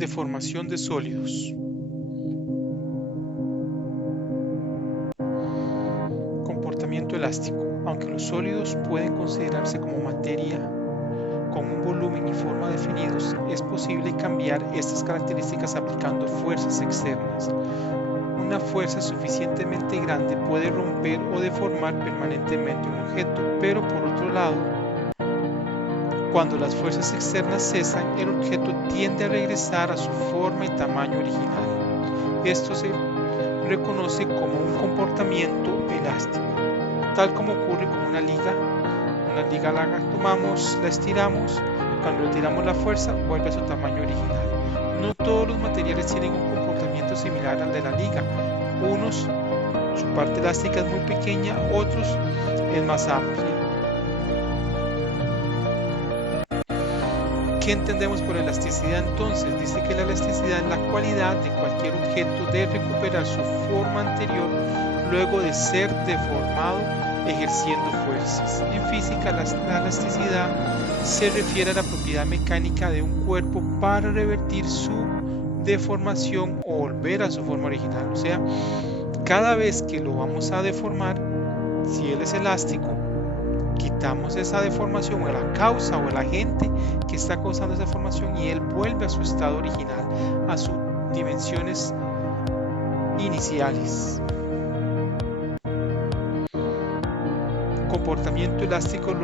Deformación de sólidos. Comportamiento elástico. Aunque los sólidos pueden considerarse como materia con un volumen y forma definidos, es posible cambiar estas características aplicando fuerzas externas. Una fuerza suficientemente grande puede romper o deformar permanentemente un objeto, pero por otro lado, cuando las fuerzas externas cesan, el objeto tiende a regresar a su forma y tamaño original. Esto se reconoce como un comportamiento elástico, tal como ocurre con una liga. Una liga la tomamos, la estiramos, cuando retiramos la fuerza vuelve a su tamaño original. No todos los materiales tienen un comportamiento similar al de la liga. Unos, su parte elástica es muy pequeña, otros es más amplia. ¿Qué entendemos por elasticidad entonces? Dice que la elasticidad es la cualidad de cualquier objeto de recuperar su forma anterior luego de ser deformado ejerciendo fuerzas. En física, la elasticidad se refiere a la propiedad mecánica de un cuerpo para revertir su deformación o volver a su forma original. O sea, cada vez que lo vamos a deformar, si él es elástico, quitamos esa deformación o la causa o el agente que está causando esa deformación y él vuelve a su estado original, a sus dimensiones iniciales. Comportamiento elástico de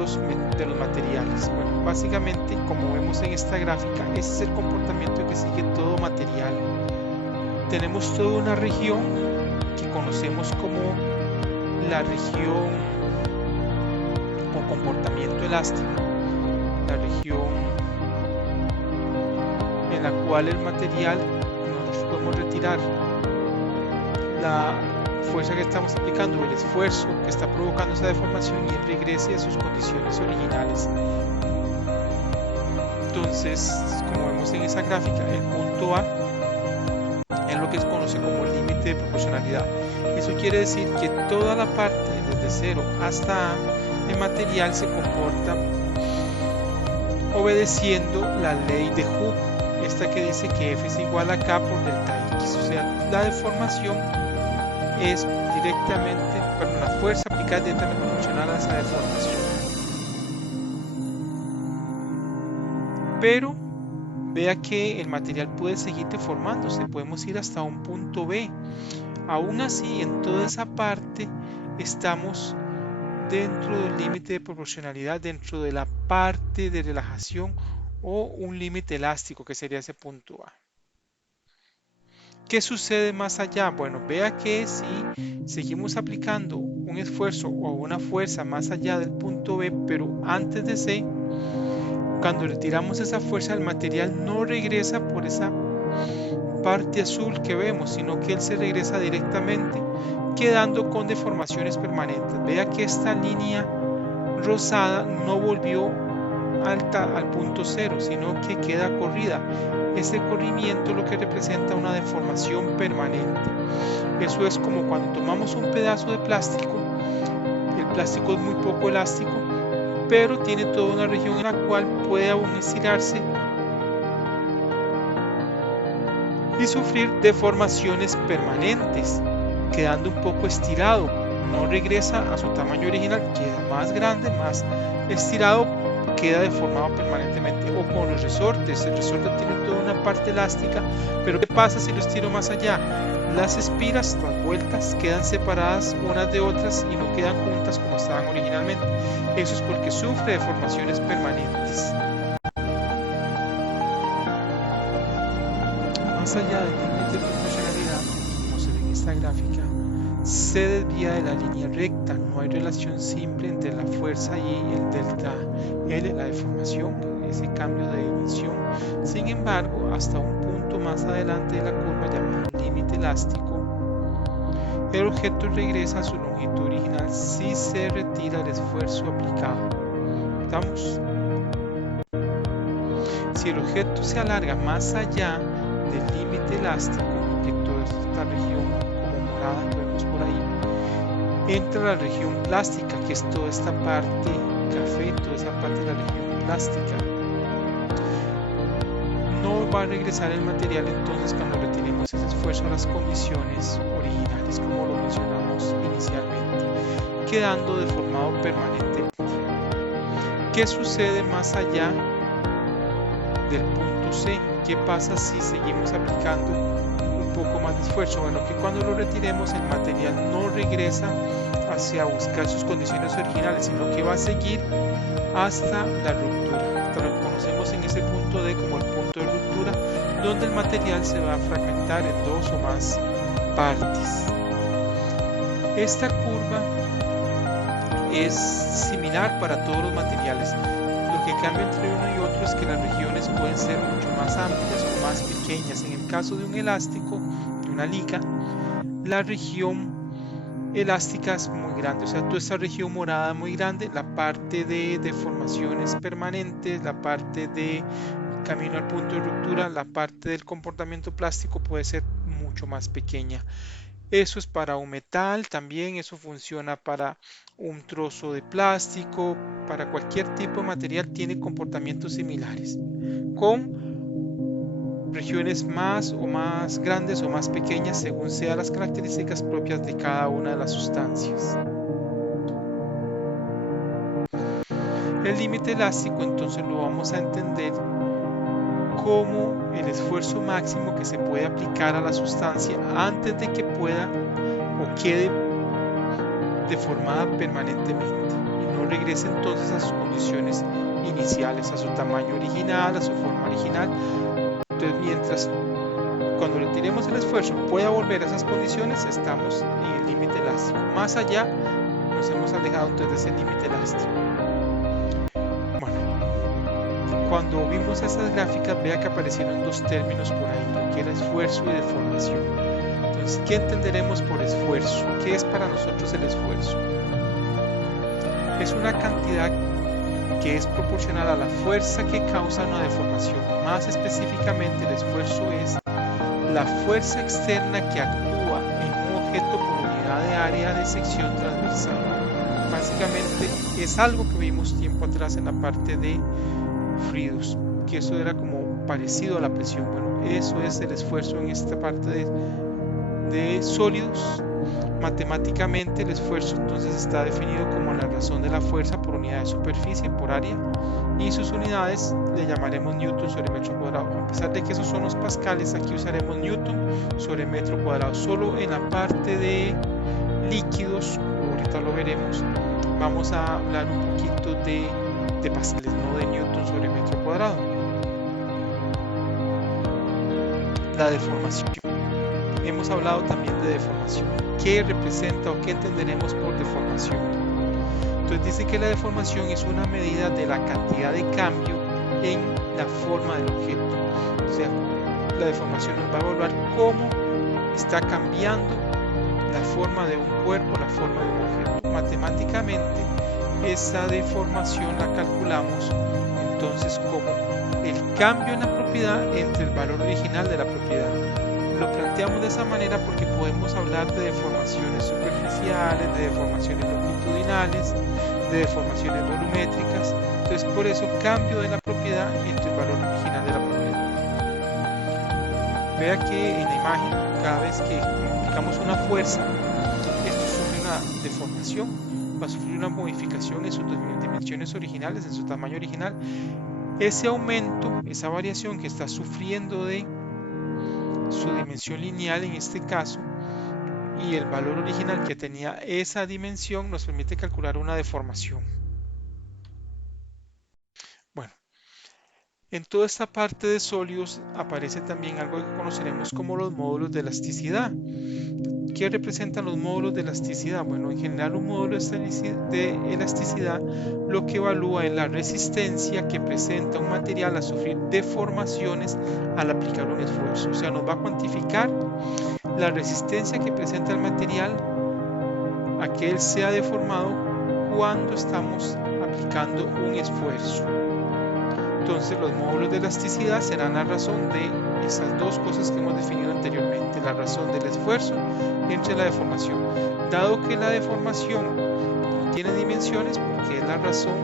los materiales. Bueno, básicamente, como vemos en esta gráfica, ese es el comportamiento que sigue todo material. Tenemos toda una región que conocemos como la región o comportamiento elástico, la región en la cual el material nosotros podemos retirar la fuerza que estamos aplicando, el esfuerzo que está provocando esa deformación y él regrese a sus condiciones originales. Entonces, como vemos en esa gráfica, el punto A es lo que se conoce como el límite de proporcionalidad. Eso quiere decir que toda la parte desde 0 hasta A, el material se comporta obedeciendo la ley de Hooke, esta que dice que F es igual a K por delta X. O sea, la deformación es directamente, la fuerza aplicada es directamente proporcional a esa deformación. Pero vea que el material puede seguir deformándose, podemos ir hasta un punto B. Aún así, en toda esa parte estamos dentro del límite de proporcionalidad, dentro de la parte de relajación o un límite elástico que sería ese punto A. ¿Qué sucede más allá? Bueno, vea que si seguimos aplicando un esfuerzo o una fuerza más allá del punto B, pero antes de C, cuando retiramos esa fuerza, el material no regresa por esa parte azul que vemos, sino que él se regresa directamente, quedando con deformaciones permanentes. Vea que esta línea rosada no volvió alta al punto 0, sino que queda corrida. Ese corrimiento lo que representa una deformación permanente. Eso es como cuando tomamos un pedazo de plástico. El plástico es muy poco elástico, pero tiene toda una región en la cual puede aún estirarse y sufrir deformaciones permanentes, quedando un poco estirado. No regresa a su tamaño original, queda más grande, más estirado, queda deformado permanentemente. O con los resortes, el resorte tiene toda una parte elástica, pero ¿qué pasa si lo estiro más allá? Las espiras, las vueltas, quedan separadas unas de otras y no quedan juntas como estaban originalmente. Eso es porque sufre deformaciones permanentes. Más allá del límite de proporcionalidad, como se ve en esta gráfica, se desvía de la línea recta. No hay relación simple entre la fuerza y el delta L, la deformación, ese cambio de dimensión. Sin embargo, hasta un punto más adelante de la curva llamado límite elástico, el objeto regresa a su longitud original si se retira el esfuerzo aplicado. ¿Estamos? Si el objeto se alarga más allá del límite elástico, que toda esta región como morada que vemos por ahí, entra la región plástica, que es toda esta parte café, toda esa parte de la región plástica. No nos va a regresar el material entonces cuando retiremos ese esfuerzo a las condiciones originales, como lo mencionamos inicialmente, quedando deformado permanentemente. ¿Qué sucede más allá del punto C? ¿Qué pasa si seguimos aplicando un poco más de esfuerzo? Bueno, que cuando lo retiremos el material no regresa hacia buscar sus condiciones originales, sino que va a seguir hasta la ruptura. Hasta lo que conocemos en ese punto D como el punto de ruptura, donde el material se va a fragmentar en dos o más partes. Esta curva es similar para todos los materiales. Lo que cambia entre uno y otro es que las regiones pueden ser mucho más amplias o más pequeñas. En el caso de un elástico, de una liga, la región elástica es muy grande, o sea, toda esta región morada muy grande, la parte de deformaciones permanentes, la parte de camino al punto de ruptura, la parte del comportamiento plástico puede ser mucho más pequeña. Eso es para un metal, también eso funciona para un trozo de plástico, para cualquier tipo de material tiene comportamientos similares, con regiones más o más grandes o más pequeñas según sean las características propias de cada una de las sustancias. El límite elástico entonces lo vamos a entender como el esfuerzo máximo que se puede aplicar a la sustancia antes de que pueda o quede deformada permanentemente y no regrese entonces a sus condiciones iniciales, a su tamaño original, a su forma original. Entonces, mientras cuando retiremos el esfuerzo pueda volver a esas condiciones, estamos en el límite elástico. Más allá, nos hemos alejado entonces de ese límite elástico. Cuando vimos esas gráficas, vea que aparecieron dos términos por ahí, lo que era esfuerzo y deformación. Entonces, ¿qué entenderemos por esfuerzo? ¿Qué es para nosotros el esfuerzo? Es una cantidad que es proporcional a la fuerza que causa una deformación. Más específicamente, el esfuerzo es la fuerza externa que actúa en un objeto por unidad de área de sección transversal. Básicamente, es algo que vimos tiempo atrás en la parte de fluidos, que eso era como parecido a la presión. Bueno, eso es el esfuerzo en esta parte de sólidos. Matemáticamente el esfuerzo entonces está definido como la razón de la fuerza por unidad de superficie por área, y sus unidades le llamaremos newton sobre metro cuadrado. A pesar de que esos son los pascales, aquí usaremos newton sobre metro cuadrado. Solo en la parte de líquidos, ahorita lo veremos, vamos a hablar un poquito de pascales, no de newton sobre metro cuadrado. La deformación. Hemos hablado también de deformación. ¿Qué representa o qué entenderemos por deformación? Entonces dice que la deformación es una medida de la cantidad de cambio en la forma del objeto. O sea, la deformación nos va a evaluar cómo está cambiando la forma de un cuerpo, la forma de un objeto. Matemáticamente, esa deformación la calculamos entonces como el cambio en la propiedad entre el valor original de la propiedad. Lo planteamos de esa manera porque podemos hablar de deformaciones superficiales, de deformaciones longitudinales, de deformaciones volumétricas. Entonces, por eso, cambio de la propiedad entre el valor original de la propiedad. Vea que en la imagen, cada vez que aplicamos una fuerza, esto sufre una deformación, va a sufrir una modificación en sus dimensiones originales, en su tamaño original. Ese aumento, esa variación que está sufriendo de su dimensión lineal en este caso, y el valor original que tenía esa dimensión, nos permite calcular una deformación. Bueno, en toda esta parte de sólidos aparece también algo que conoceremos como los módulos de elasticidad. ¿Qué representan los módulos de elasticidad? Bueno, en general un módulo de elasticidad lo que evalúa es la resistencia que presenta un material a sufrir deformaciones al aplicar un esfuerzo. O sea, nos va a cuantificar la resistencia que presenta el material a que él sea deformado cuando estamos aplicando un esfuerzo. Entonces los módulos de elasticidad serán la razón de esas dos cosas que hemos definido anteriormente, la razón del esfuerzo entre la deformación. Dado que la deformación no tiene dimensiones, porque es la razón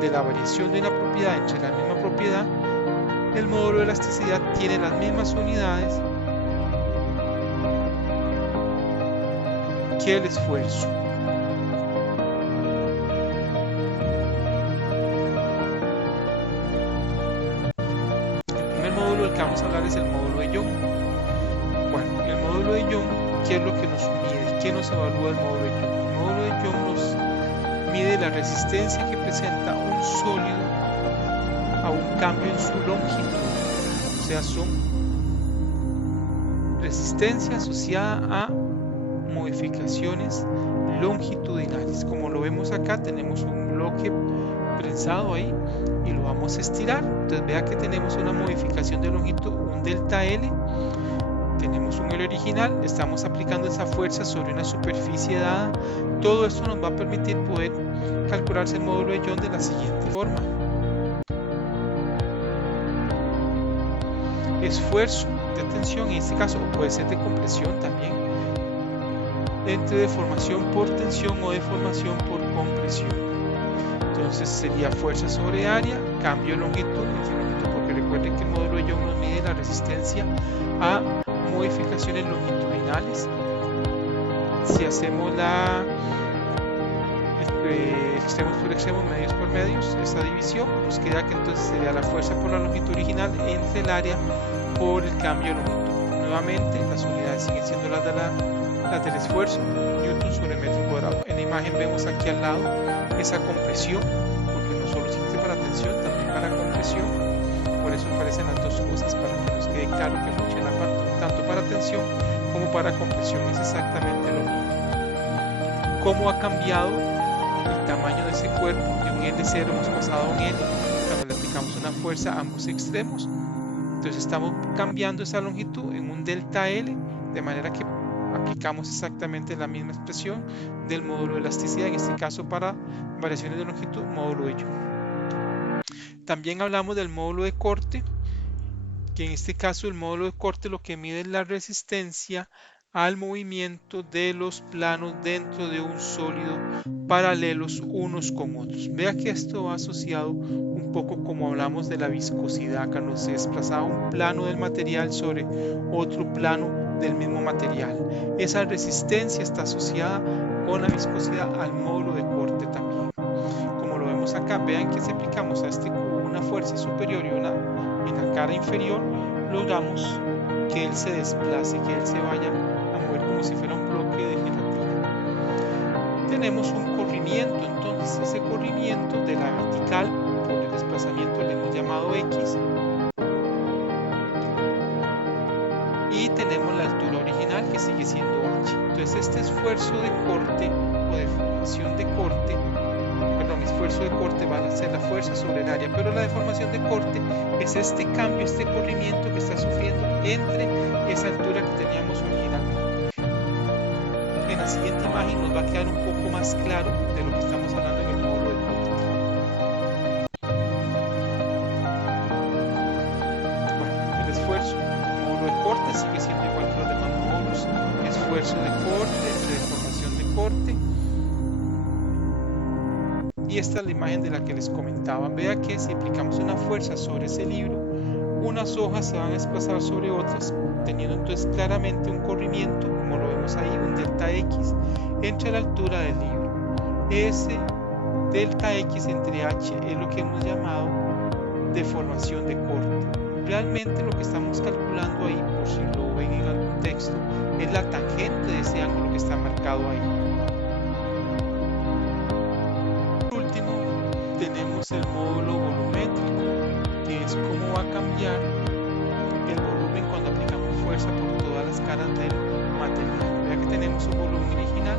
de la variación de una propiedad entre la misma propiedad, el módulo de elasticidad tiene las mismas unidades que el esfuerzo. El primer módulo del que vamos a hablar es el módulo de Young. Bueno, el módulo de Young, ¿qué es lo que nos mide? ¿Qué nos evalúa el módulo de Young? El módulo de Young nos mide la resistencia que presenta un sólido a un cambio en su longitud. O sea, son resistencia asociada a modificaciones longitudinales. Como lo vemos acá, tenemos un bloque prensado ahí y lo vamos a estirar. Entonces vea que tenemos una modificación de longitud, un delta L, tenemos un L original, estamos aplicando esa fuerza sobre una superficie dada. Todo esto nos va a permitir poder calcularse el módulo de Young de la siguiente forma: esfuerzo de tensión, en este caso, o puede ser de compresión también, entre deformación por tensión o deformación por compresión. Entonces sería fuerza sobre área, cambio de longitud, porque recuerden que el módulo de Young nos mide la resistencia a modificaciones longitudinales. Si hacemos la extremos por extremos, medios por medios, esa división, nos queda que entonces sería la fuerza por la longitud original entre el área por el cambio de longitud. Nuevamente, las unidades siguen siendo las del esfuerzo, newton sobre metro cuadrado. En la imagen vemos aquí al lado esa compresión, porque no solo existe para tensión, también para compresión. Por eso aparecen las dos cosas, para que nos quede claro que funciona tanto para tensión como para compresión. Es exactamente lo mismo. ¿Cómo ha cambiado el tamaño de ese cuerpo? De un L0 hemos pasado a un L cuando le aplicamos una fuerza a ambos extremos. Entonces estamos cambiando esa longitud en un delta L, de manera que aplicamos exactamente la misma expresión del módulo de elasticidad, en este caso para variaciones de longitud, módulo de Young. También hablamos del módulo de corte, que en este caso el módulo de corte lo que mide es la resistencia al movimiento de los planos dentro de un sólido paralelos unos con otros. Vea que esto va asociado un poco como hablamos de la viscosidad, cuando se desplazaba un plano del material sobre otro plano del mismo material. Esa resistencia está asociada con la viscosidad al módulo de corte también. Como lo vemos acá, vean que si aplicamos a este cubo una fuerza superior y una en la cara inferior, logramos que él se desplace, que él se vaya a mover como si fuera un bloque de gelatina. Tenemos un corrimiento, entonces ese corrimiento de la vertical por el desplazamiento le hemos llamado X, y tenemos la altura original que sigue siendo H. Entonces este esfuerzo de corte o deformación de corte, esfuerzo de corte va a ser la fuerza sobre el área, pero la deformación de corte es este cambio, este corrimiento que está sufriendo entre esa altura que teníamos originalmente. En la siguiente imagen nos va a quedar un poco más claro de lo que estamos hablando en el módulo de corte. Bueno, el esfuerzo, el módulo de corte sigue siendo igual que los demás módulos: esfuerzo de corte, entre deformación de corte. Y esta es la imagen de la que les comentaba. Vea que si aplicamos una fuerza sobre ese libro, unas hojas se van a desplazar sobre otras, teniendo entonces claramente un corrimiento, como lo vemos ahí, un delta X entre la altura del libro. Ese delta X entre H es lo que hemos llamado deformación de corte. Realmente lo que estamos calculando ahí, por si lo ven en algún texto, es la tangente de ese ángulo que está marcado ahí. Tenemos el módulo volumétrico, que es cómo va a cambiar el volumen cuando aplicamos fuerza por todas las caras del material. Vea que tenemos un volumen original,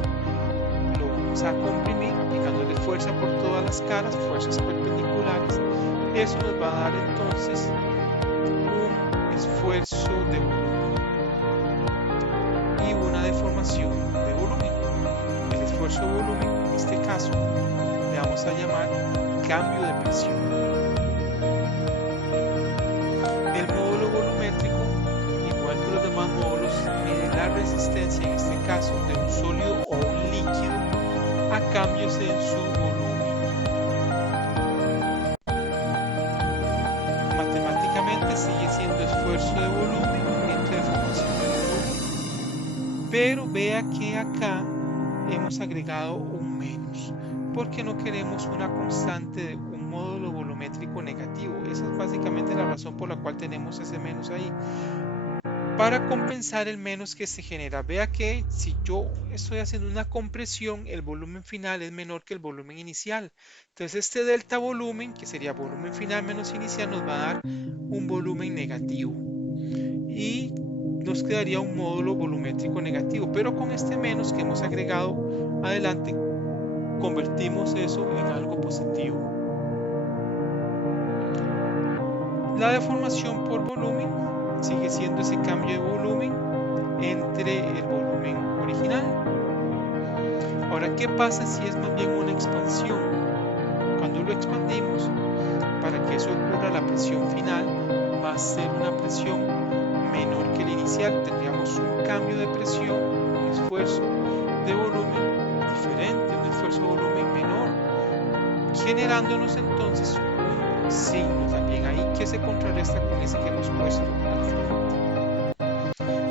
lo vamos a comprimir aplicándole fuerza por todas las caras, fuerzas perpendiculares. Eso nos va a dar entonces un esfuerzo de volumen y una deformación de volumen. El esfuerzo de volumen, en este caso, le vamos a llamar cambio de presión. El módulo volumétrico, igual que los demás módulos, mide la resistencia, en este caso de un sólido o un líquido, a cambios en su volumen. Matemáticamente parte sigue siendo esfuerzo de volumen entre deformación de volumen. Pero vea que acá hemos agregado un menos, porque no queremos una constante de un módulo volumétrico negativo. Esa es básicamente la razón por la cual tenemos ese menos ahí, para compensar el menos que se genera. Vea que si yo estoy haciendo una compresión, el volumen final es menor que el volumen inicial. Entonces este delta volumen, que sería volumen final menos inicial, nos va a dar un volumen negativo y nos quedaría un módulo volumétrico negativo. Pero con este menos que hemos agregado adelante, convertimos eso en algo positivo. La deformación por volumen sigue siendo ese cambio de volumen entre el volumen original. Ahora, ¿qué pasa si es más bien una expansión? Cuando lo expandimos, para que eso ocurra, la presión final va a ser una presión menor que la inicial. Tendríamos un cambio de presión, un esfuerzo de volumen diferente, un esfuerzo de volumen menor, generándonos entonces un signo también ahí que se contrarresta con ese que hemos puesto al frente.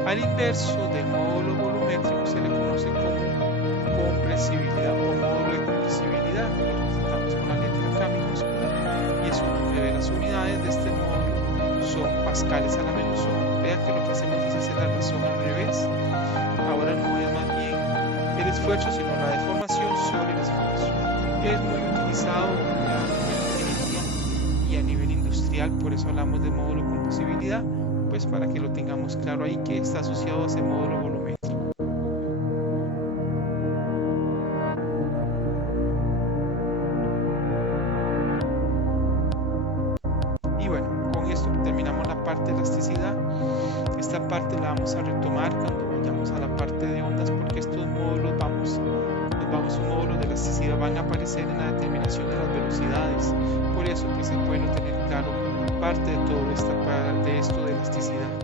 Al inverso del módulo volumétrico se le conoce como compresibilidad o módulo de compresibilidad. Lo representamos con la letra K minúscula y es un nombre de las unidades de este módulo son pascales a la menos 1. Vean que lo que hacemos es hacer la razón al revés. Ahora no es más bien el esfuerzo, sino la deformación sobre el esfuerzo. Es muy utilizado a nivel ingeniería y a nivel industrial, por eso hablamos de módulo con compresibilidad, pues para que lo tengamos claro ahí que está asociado a ese módulo volumétrico. Y bueno, con esto terminamos la parte de elasticidad. Esta parte la vamos a retomar cuando vayamos a la parte de ondas, porque estos módulos un módulo de elasticidad van a aparecer en la determinación de las velocidades. Por eso pues es bueno tener claro parte de todo esto de elasticidad.